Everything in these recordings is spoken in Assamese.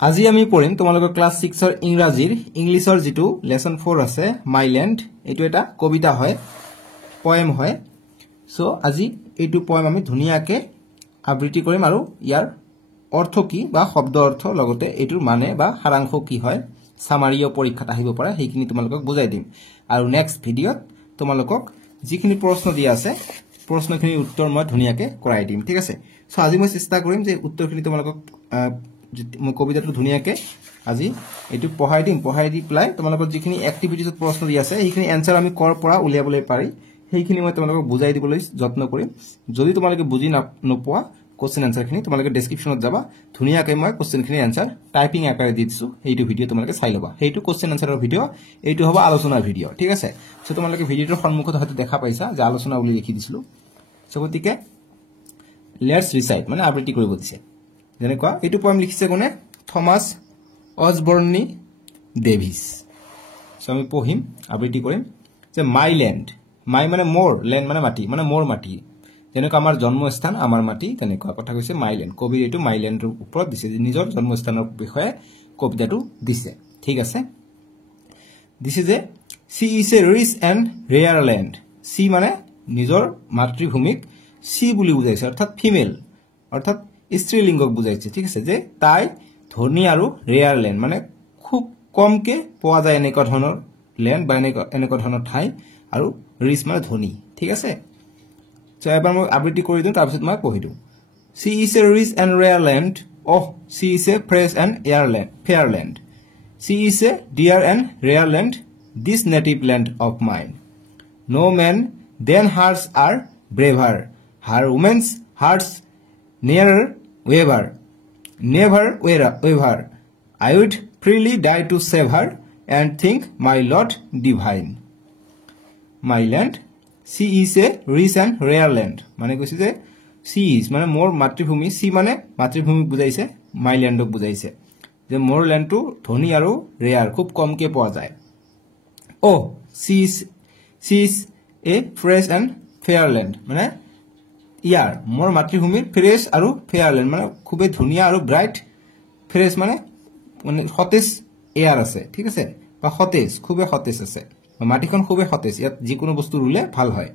আজি আমি পঢ়িম তোমালোকৰ ক্লাস 6 ৰ ইংৰাজীৰ ইংলিছৰ যেটো লেসন 4 আছে মাইল্যান্ড এটো এটা কবিতা হয় পোয়েম হয় সো আজি এটো পোয়েম আমি ধুনিয়াকে আবৃত্তি কৰিম আৰু ইয়াৰ অৰ্থ কি বা শব্দ অৰ্থ লগতে এটোৰ মানে বা সাৰাংশ কি হয় সামাৰীয় পৰীক্ষাত আহিব পাৰে হেখিনি তোমালোকক বুজাই দিম আৰু নেক্সট ভিডিওত তোমালোকক যিখিনি প্ৰশ্ন দিয়া আছে প্ৰশ্নখিনি উত্তৰ মই ধুনিয়াকে কৰাই দিম ঠিক আছে সো আজি মই চেষ্টা কৰিম যে উত্তৰখিনি তোমালোকক মই কবিতাটো ধুনিয়াকে আজি এটো পঢ়াই দি প্লাই তোমালোকৰ যিখিনি এক্টিভিটিছত প্ৰশ্ন দিয়া আছে হেখিনি আনসাৰ আমি কৰ পৰা উলিয়াবলৈ পাৰি হেখিনি মই তোমালোকক বুজাই দিবলৈ যত্ন কৰিম যদি তোমালোকে বুজি নপোৱা কোশ্চেন আনসাৰখিনি তোমালোকে ডেসক্ৰিপচনত যাবা ধুনিয়াকে মই কোশ্চেনখিনি আনসাৰ টাইপিং আকাৰে দি দিছো এইটো ভিডিও তোমালোকে চাই লবা হেইটো কোশ্চেন আনসাৰৰ ভিডিও এইটো হ'ব আলোচনাৰ ভিডিও ঠিক আছে সো তোমালোকে ভিডিওৰ সন্মুখত হয়তো দেখা পাইছা যে আলোচনা বুলি লিখি দিছিলো সো গতিকে লেটস ৰিসাইট মানে আবৃত্তি কৰিব দিছে যেনেকুৱা এইটো পোয়েম লিখিছে কোনে থমাস অসবৰ্নি ডেভিস সো আমি পঢ়িম আবৃত্তি কৰিম যে মাইল্যান্ড মাই মানে মোৰ ল্যান্ড মানে মাটি মানে মোৰ মাটি যেনেকুৱা আমাৰ জন্মস্থান আমাৰ মাটি তেনেকুৱা কথা কৈছে মাইল্যান্ড কবিৰ এটো মাইল্যান্ডৰ ওপৰত দিছে নিজৰ জন্মস্থানৰ বিষয়ে কবিতাটো দিছে ঠিক আছে দিছে যে she is a rich and rare land she মানে নিজৰ মাতৃভূমিক সি বুলি বুজাইছে অৰ্থাৎ ফিমেল অৰ্থাৎ স্ত্ৰীলিংগক বুজাইছে ঠিক আছে যে তাই ধনী আৰু ৰেয়াৰ ল্যান্ড মানে খুব কমকে পোৱা যায় এনেকুৱা ধৰণৰ ল্যান্ড বা এনেকুৱা ধৰণৰ ঠাই আৰু ৰিচ মানে ধনী ঠিক আছে সো এবাৰ মই আবৃত্তি কৰি দিম তাৰ পিছত মই পঢ়ি দিম she is a rich and rare land she is a fresh and fair land she is a dear and rare land this native land of mine no man than hearts are braver her women's hearts nearer never waver I would freely die to save her and think my Lord divine my land she is a rich and rare land মানে কৈছে যে she is মানে মোৰ মাতৃভূমি she মানে মাতৃভূমি বুজাইছে my landক বুজাইছে যে মোৰ ল্যান্ডটো ধনী আৰু ৰেয়াৰ খুব কমকে পোৱা যায় she is a fresh and fair land মানে ইয়াৰ মোৰ মাতৃভূমিৰ ফ্ৰেছ আৰু ফেয়াৰ ল্যান্ড মানে খুবে ধুনিয়া আৰু ব্ৰাইট ফ্ৰেছ মানে সতেজ এয়াৰ আছে ঠিক আছে বা সতেজ খুবে সতেজ আছে মাটিখন খুবে সতেজ ইয়াত যিকোনো বস্তু ৰুলে ভাল হয়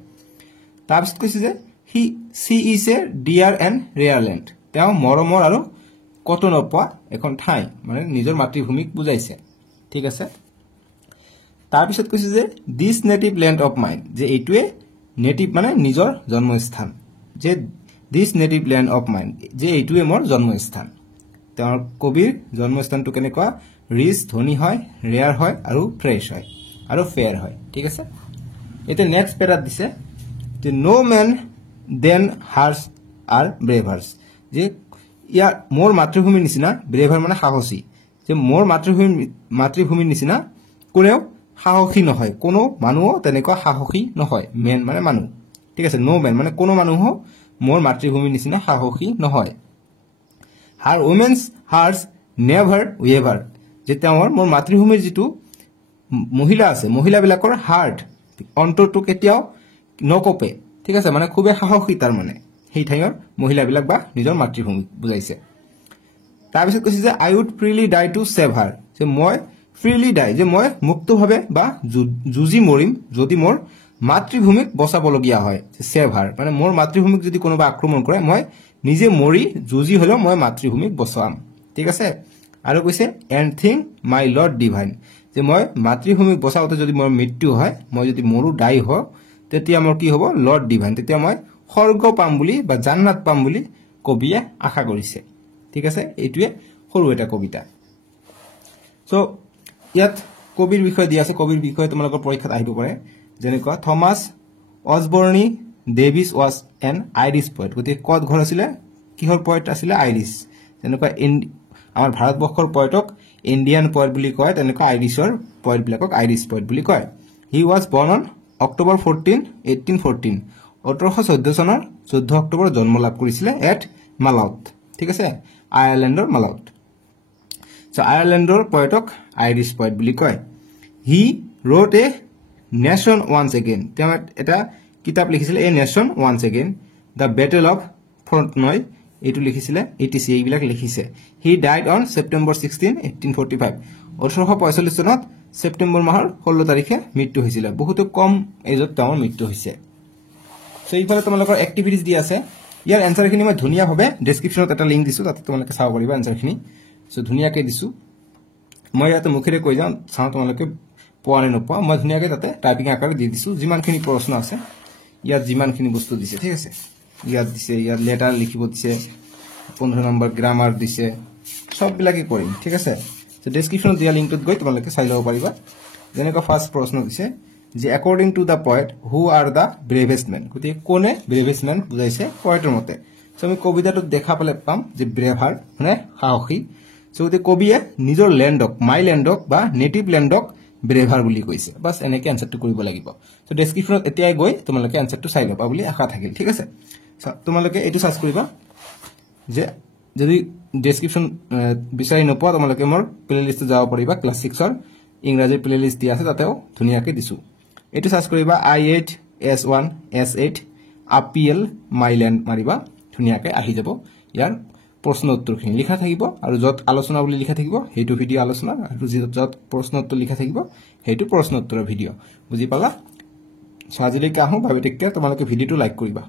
তাৰপিছত কৈছে যে she is a dear and rare land তেওঁ মৰমৰ আৰু কত নপোৱা এখন ঠাই মানে নিজৰ মাতৃভূমিক বুজাইছে ঠিক আছে তাৰপিছত কৈছে যে this native land of mine যে এইটোৱে নেটিভ মানে নিজৰ জন্মস্থান যে this native land of mine যে এইটোৱে মোৰ জন্মস্থান তেওঁৰ কবিৰ জন্মস্থানটো কেনেকুৱা ৰিচ ধনী হয় ৰেয়াৰ হয় আৰু ফ্ৰেছ হয় আৰু ফেয়াৰ হয় ঠিক আছে এটা নেক্সট পেৰাত দিছে যে নো ম্যান দেন হাৰ্টস আৰ ব্ৰেভাৰ্স যে ইয়া মোৰ মাতৃভূমিৰ নিচিনা ব্ৰেভাৰ মানে সাহসী যে মোৰ মাতৃভূমিৰ নিচিনা কোনেও সাহসী নহয় কোনো মানুহ তেনেকুৱা সাহসী নহয় মেন মানে মানুহ ঠিক আছে নো ম্যান মানে কোনো মানুহ মোৰ মাতৃভূমিৰ নিচিনা সাহসী নহয় her women's hearts never waver যে তেওঁৰ মোৰ মাতৃভূমিৰ যেটো মহিলা আছে মহিলাবিলাকৰ হাৰ্ট অন্তৰটো কেতিয়াও নকপে ঠিক আছে মানে খুবে সাহসী তাৰ মানে সেই ঠাইৰ মহিলাবিলাক বা নিজৰ মাতৃভূমি বুজাইছে তাৰ পিছত কৈছে যে I would freely die to save her যে মই freely die যে মই মুক্তভাৱে বা যুজি মৰিম যদি মোৰ মাতৃভূমিক বচাবলগীয়া হয় সেভ হাৰ মানে মোৰ মাতৃভূমিক যদি কোনোবা আক্ৰমণ কৰে মই নিজে মৰি যুজি হলেও মই মাতৃভূমিক বচাম ঠিক আছে আৰু কৈছে and thing my lord divine যে মই মাতৃভূমিক বচাওতে যদি মোৰ মৃত্যু হয় মই যদি মৰু ডাই হ তেতিয়া মোৰ কি হ'ব লৰ্ড ডিভাইন তেতিয়া মই স্বৰ্গ পাম বুলি বা জান্নাত পাম বুলি কবিয়ে আশা কৰিছে ঠিক আছে এইটোৱে সৰু এটা কবিতা সো ইয়াত কবিৰ বিষয় দিয়া আছে কবিৰ বিষয় তোমালোকৰ পৰীক্ষাত আহিব পাৰে যেনেকুৱা Thomas Osborne Davis was an Irish poet গতিকে কত ঘৰ আছিলে কিহৰ পয়েট আছিলে আইৰিশ যেনেকুৱা আমাৰ ভাৰতবৰ্ষৰ পয়েটক ইণ্ডিয়ান পয়েট বুলি কয় তেনেকুৱা আইৰিছৰ পয়েট বিলাকক আইৰিশ পয়েট বুলি কয় হি ওয়াজ বৰ্ন অন অক্টোবৰ 14 1814 1814 চনৰ 14 অক্টোবৰ জন্ম লাভ কৰিছিলে এট মালাউথ ঠিক আছে আয়াৰলেণ্ডৰ মালাউথ সো আয়াৰলেণ্ডৰ পয়েটক আইৰিশ পয়েট বুলি কয় he wrote a nation once again তেওঁ এটা কিতাপ লিখিছিল a nation once again the battle of Fontenoy এইটো লিখিছিলে etc এইবিলাক লিখিছে হি ডাইড অন সেপ্টেম্বৰ 16 1845 1845 চনত সেপ্টেম্বৰ মাহৰ 16 তাৰিখে মৃত্যু হৈছিল বহুত কম এজত তেওঁৰ মৃত্যু হৈছে সো ইফালে তোমালোকৰ এক্টিভিটিজ দি আছে ইয়াৰ এনসাৰখিনি মই ধুনিয়াভাৱে ডেসক্ৰিপচনত এটা লিংক দিছো তাতে তোমালোকে চাব পাৰিবা এনসাৰখিনি সো ধুনিয়াকৈ দিছো মই ইয়াতে মুখেৰে কৈ যাম চাও তোমালোকে পোৱা নে নোপোৱা মই ধুনিয়াকৈ তাতে টাইপিং আকাৰে দি দিছো যিমানখিনি প্ৰশ্ন আছে ইয়াত যিমানখিনি বস্তু দিছে ঠিক আছে ইয়াত দিছে ইয়াত লেটাৰ লিখিব দিছে 15 নম্বৰ গ্ৰামাৰ দিছে সববিলাকে কৰিম ঠিক আছে সো ডেসক্ৰিপচনত দিয়া লিংকটোত গৈ তোমালোকে চাই লব পাৰিবা যেনেকৈ ফাৰ্স্ট প্ৰশ্ন দিছে যে according to the poet who are the bravest men গতি কোনে bravest man বুজাইছে পয়েটৰ মতে সো আমি কবিতাটোত দেখা পালে পাম যে ব্ৰেভাৰ মানে সাহসী সো গতি কবিয়ে নিজৰ ল্যান্ডক মাই ল্যান্ডক বা নেটিভ ল্যান্ডক ব্ৰেভাৰ বুলি কৈছে বাস এনেকৈ আনসাৰটো কৰিব লাগিব সো ডেসক্ৰিপচনত এতিয়াই গৈ তোমালোকে আনসাৰটো চাই লবা বুলি আশা থাকিল ঠিক আছে সো তোমালোকে এটো সার্চ কৰিবা যে যদি ডেসক্ৰিপচন বিচাৰি নোপোৱা তোমালোকে মোৰ প্লেলিষ্টত যাব পাৰিবা ক্লাস 6 ৰ ইংৰাজী প্লেলিষ্ট দিয়া আছে তাতেও ধুনিয়াকৈ দিছো এটো সাৰ্চ কৰিবা i8 s1 s8 apl myland মাৰিবা ধুনিয়াকৈ আহি যাব ইয়াৰ প্ৰশ্ন উত্তৰখিনি লিখা থাকিব আৰু যত আলোচনা বুলি লিখা থাকিব হেতু ভিডিও আলোচনা আৰু যত প্ৰশ্ন উত্তৰ লিখা থাকিব হেতু প্ৰশ্ন উত্তৰৰ ভিডিও বুজি পালা সাজিলৈকে আহো ভাবিটিকে তোমালোকে ভিডিওটো লাইক কৰিবা